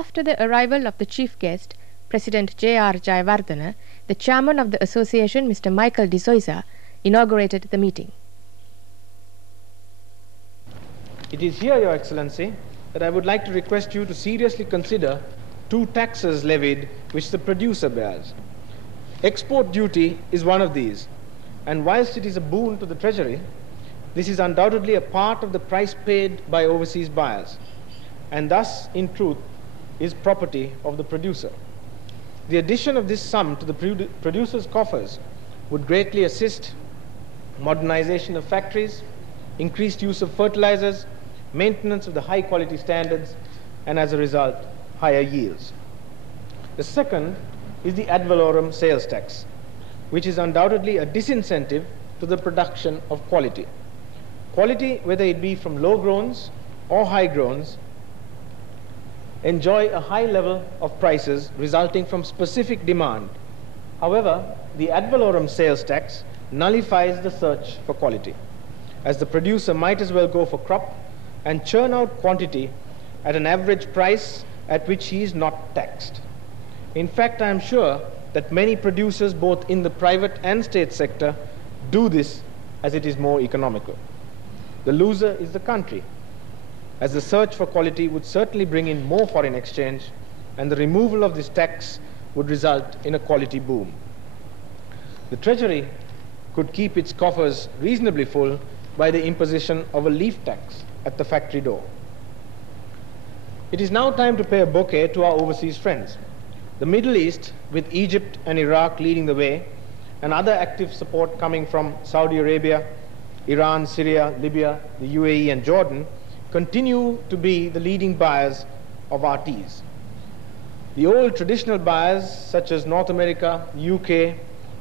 After the arrival of the chief guest, President J.R. Jayawardena, the chairman of the association, Mr. Michael De Souza, inaugurated the meeting. It is here, Your Excellency, that I would like to request you to seriously consider two taxes levied which the producer bears. Export duty is one of these, and whilst it is a boon to the Treasury, this is undoubtedly a part of the price paid by overseas buyers, and thus, in truth, is property of the producer. The addition of this sum to the producer's coffers would greatly assist modernization of factories, increased use of fertilizers, maintenance of the high quality standards, and as a result, higher yields. The second is the ad valorem sales tax, which is undoubtedly a disincentive to the production of quality. Quality, whether it be from low growns or high growns, enjoy a high level of prices resulting from specific demand. However, the ad valorem sales tax nullifies the search for quality, as the producer might as well go for crop and churn out quantity at an average price at which he is not taxed. In fact, I am sure that many producers, both in the private and state sector, do this as it is more economical. The loser is the country, as the search for quality would certainly bring in more foreign exchange, and the removal of this tax would result in a quality boom. The Treasury could keep its coffers reasonably full by the imposition of a leaf tax at the factory door. It is now time to pay a bouquet to our overseas friends. The Middle East, with Egypt and Iraq leading the way, and other active support coming from Saudi Arabia, Iran, Syria, Libya, the UAE, and Jordan, continue to be the leading buyers of our teas. The old traditional buyers, such as North America, UK,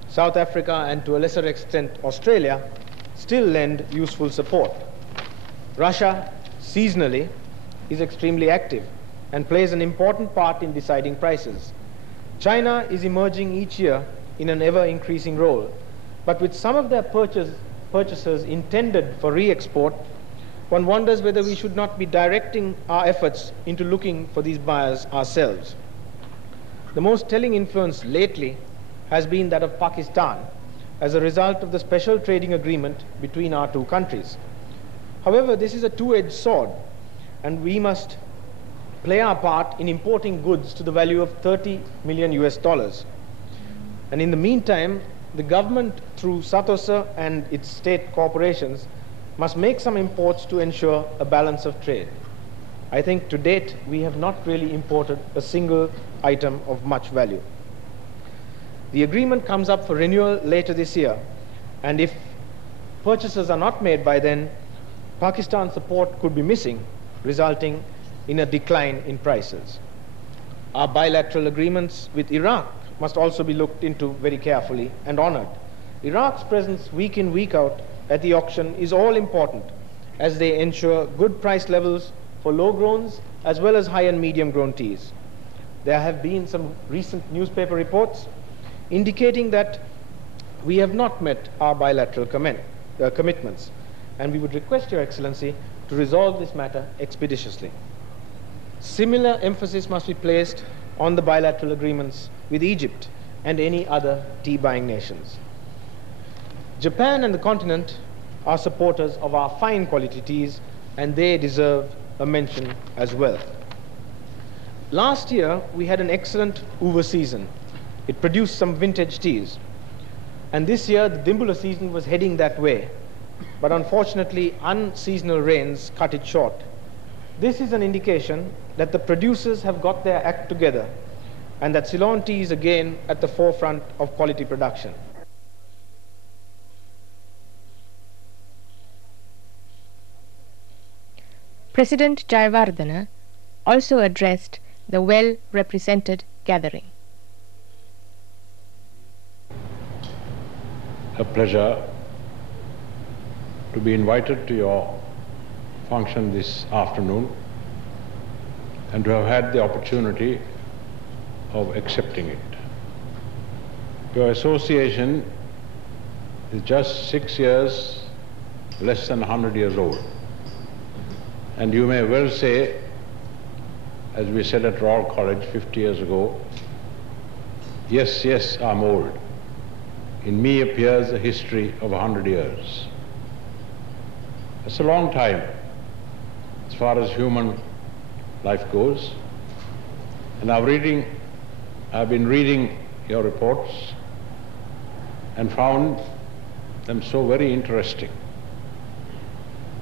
South Africa, and to a lesser extent Australia, still lend useful support. Russia, seasonally, is extremely active and plays an important part in deciding prices. China is emerging each year in an ever-increasing role, but with some of their purchases intended for re-export, one wonders whether we should not be directing our efforts into looking for these buyers ourselves. The most telling influence lately has been that of Pakistan as a result of the special trading agreement between our two countries. However, this is a two-edged sword, and we must play our part in importing goods to the value of $30 million US. And in the meantime, the government, through SATOSA and its state corporations, must make some imports to ensure a balance of trade. I think to date, we have not really imported a single item of much value. The agreement comes up for renewal later this year, and if purchases are not made by then, Pakistan's support could be missing, resulting in a decline in prices. Our bilateral agreements with Iraq must also be looked into very carefully and honored. Iraq's presence week in, week out at the auction is all important, as they ensure good price levels for low growns as well as high and medium grown teas. There have been some recent newspaper reports indicating that we have not met our bilateral commitments, and we would request Your Excellency to resolve this matter expeditiously. Similar emphasis must be placed on the bilateral agreements with Egypt and any other tea buying nations. Japan and the continent are supporters of our fine quality teas, and they deserve a mention as well. Last year, we had an excellent uva season. It produced some vintage teas. And this year, the Dimbula season was heading that way. But unfortunately, unseasonal rains cut it short. This is an indication that the producers have got their act together, and that Ceylon tea is again at the forefront of quality production. President Jayawardena also addressed the well-represented gathering. A pleasure to be invited to your function this afternoon and to have had the opportunity of accepting it. Your association is just 6 years, less than 100 years old. And you may well say, as we said at Royal College 50 years ago, yes, yes, I'm old. In me appears a history of 100 years. It's a long time as far as human life goes. And I've been reading your reports and found them so very interesting.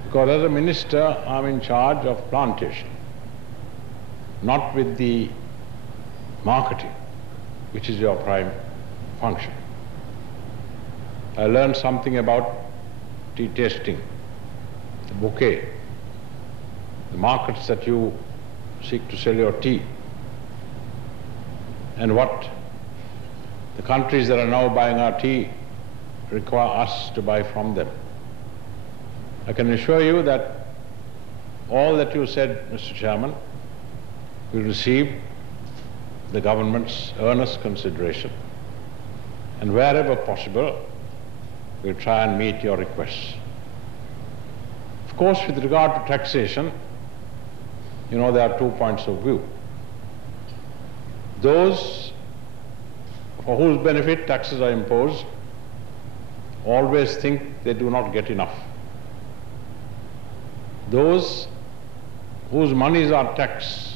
Because as a minister, I'm in charge of plantation, not with the marketing, which is your prime function. I learned something about tea tasting, the bouquet, the markets that you seek to sell your tea, and what the countries that are now buying our tea require us to buy from them. I can assure you that all that you said, Mr. Chairman, will receive the government's earnest consideration, and wherever possible, we'll try and meet your requests. Of course, with regard to taxation, you know there are 2 points of view. Those for whose benefit taxes are imposed always think they do not get enough. Those whose monies are taxed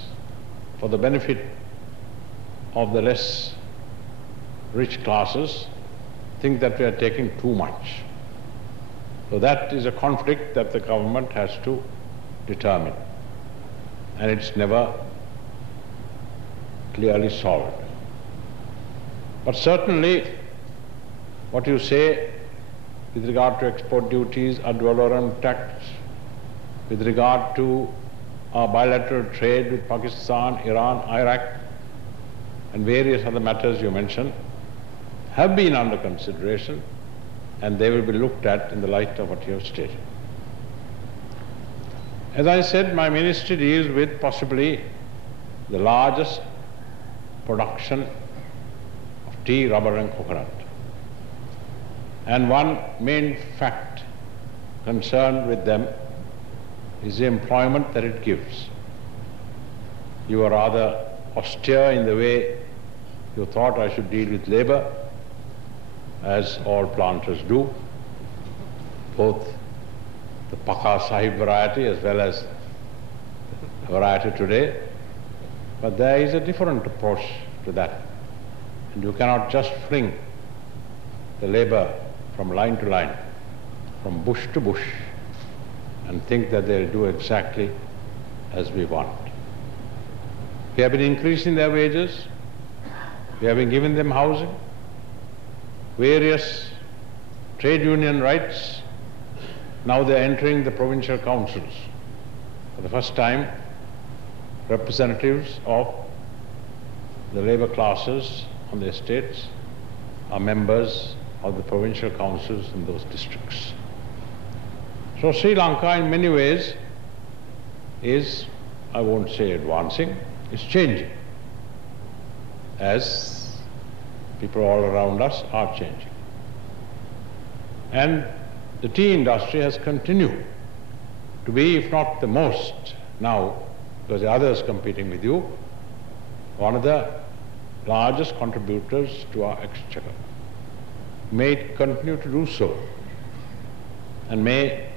for the benefit of the less rich classes think that we are taking too much. So that is a conflict that the government has to determine, and it's never clearly solved. But certainly what you say with regard to export duties, ad valorem tax, with regard to our bilateral trade with Pakistan, Iran, Iraq, and various other matters you mentioned, have been under consideration, and they will be looked at in the light of what you have stated. As I said, my ministry deals with possibly the largest production of tea, rubber and coconut. And one main fact concerned with them is the employment that it gives. You are rather austere in the way you thought I should deal with labor, as all planters do, both the Paka Sahib variety as well as the variety today. But there is a different approach to that. And you cannot just fling the labor from line to line, from bush to bush, and think that they'll do exactly as we want. We have been increasing their wages, we have been giving them housing, various trade union rights. Now they are entering the provincial councils. For the first time, representatives of the labor classes on the estates are members of the provincial councils in those districts. So Sri Lanka in many ways is, I won't say advancing, is changing, as people all around us are changing. And the tea industry has continued to be, if not the most now, because the others competing with you, one of the largest contributors to our exchequer. May it continue to do so, and may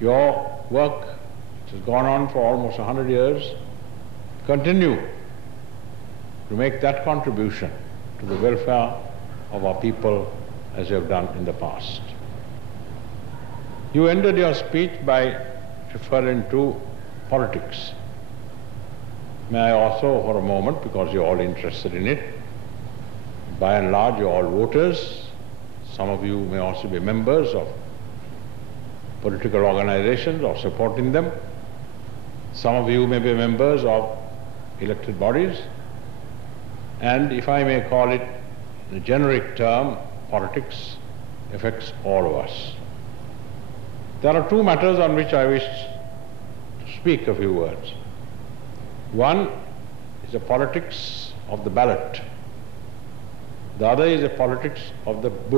your work, which has gone on for almost 100 years, continue to make that contribution to the welfare of our people as you have done in the past. You ended your speech by referring to politics. May I also, for a moment, because you're all interested in it, by and large you're all voters, some of you may also be members of political organizations or supporting them, some of you may be members of elected bodies, and if I may call it the generic term, politics affects all of us. There are two matters on which I wish to speak a few words. One is the politics of the ballot. The other is the politics of the bush.